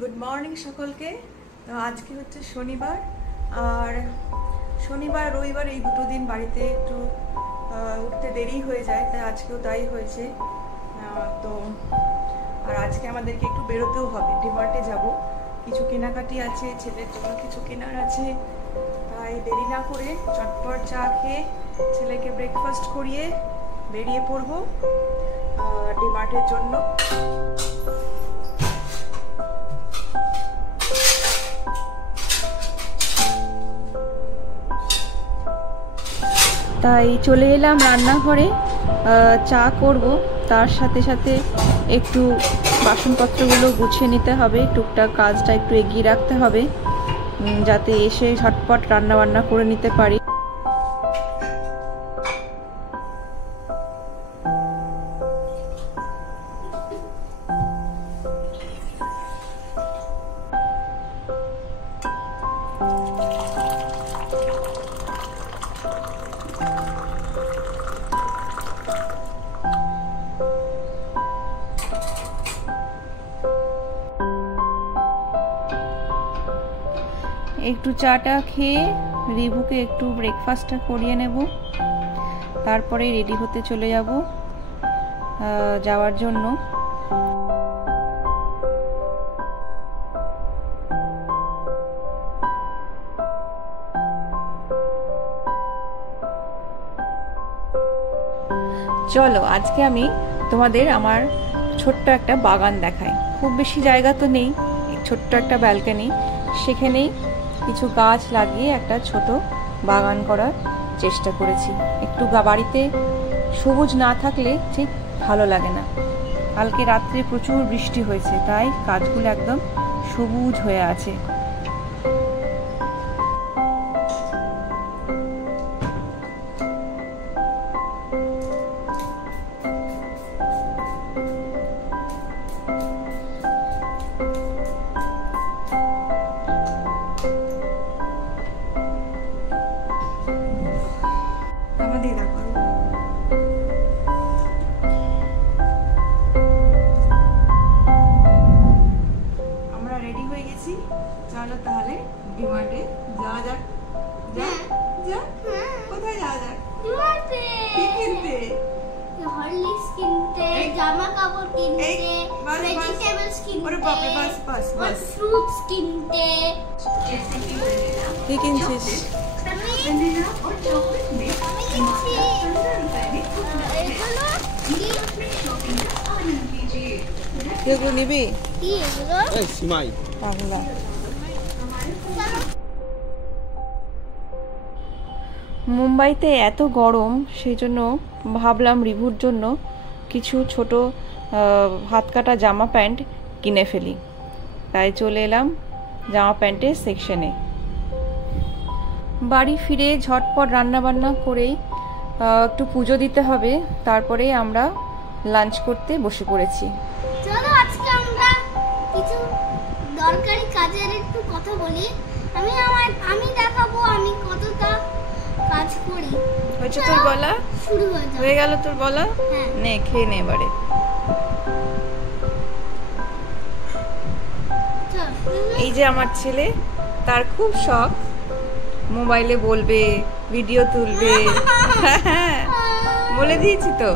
Good morning সকলকে। তো আজকে হচ্ছে শনিবার, আর শনিবার রবিবার এই দুটো দিন বাড়িতে একটু উঠতে দেরি হয়ে যায়, তাই আজকেও তাই হয়েছে। তো আর আজকে আমাদেরকে একটু বেরোতেও হবে, ডিমার্টে যাব, কিছু কেনাকাটি আছে, ছেলের জন্য কিছু কেনার আছে। তাই দেরি না করে চটপট চা খেয়ে ছেলেকে ব্রেকফাস্ট করিয়ে বেরিয়ে পড়বো ডিমার্টের জন্য। তাই চলে এলাম রান্নাঘরে, চা করব, তার সাথে সাথে একটু বাসনপত্রগুলো গুছিয়ে নিতে হবে, টুকটাক কাজটা একটু এগিয়ে রাখতে হবে যাতে এসে ঝটপট রান্না বান্না করে নিতে পারি। একটু চাটা খেয়ে রিভুকে একটু ব্রেকফাস্টটা করিয়ে নেব, তারপরে রেডি হতে চলে যাব যাওয়ার জন্য। চলো আজকে আমি তোমাদের আমার ছোট্ট একটা বাগান দেখাই। খুব বেশি জায়গা তো নেই, ছোট্ট একটা ব্যালকনি, সেখানেই কিছু গাছ লাগিয়ে একটা ছোট বাগান করার চেষ্টা করেছি। একটু বাড়িতে সবুজ না থাকলে ঠিক ভালো লাগে না। কালকে রাত্রে প্রচুর বৃষ্টি হয়েছে, তাই গাছগুলো একদম সবুজ হয়ে আছে। চলো তাহলে ডিমার্টে যাওয়া যাক। কোথায় যাওয়া যাক? ডিমার্টে। কি কিনতে? হরলিক্স কিনতে, জামা কাপড় কিনতে, ভেজিটেবলস কিনতে, ওরে বাবা, বাস ফ্রুটস কিনতে। কি কিনছিস? এগুলো নিবি? কি এগুলো? এই সিমাই পাগলা। মুম্বাইতে এত গরম, সেই জন্য ভাবলাম রিভুর জন্য কিছু ছোট হাত কাটা জামা প্যান্ট কিনে ফেলি। তাই চলে এলাম জামা প্যান্টের সেকশনে। বাড়ি ফিরে ঝটপট রান্না বান্না করেই একটু পুজো দিতে হবে, তারপরে আমরা লাঞ্চ করতে বসে পড়েছি। চলো আজকে আমরা কিছু দরকারি কাজের একটু কথা বলি। আমি দেখাবো আমি কতটা কাজ করি। হয়েছে তোর বলা? শুরু হয়ে গেল তোর বলা? হ্যাঁ। নে খেয়ে নে এবারে। এই যে আমার ছেলে, তার খুব শখ মোবাইলে বলবে, ভিডিও তুলবে। বলে দিয়েছি তো।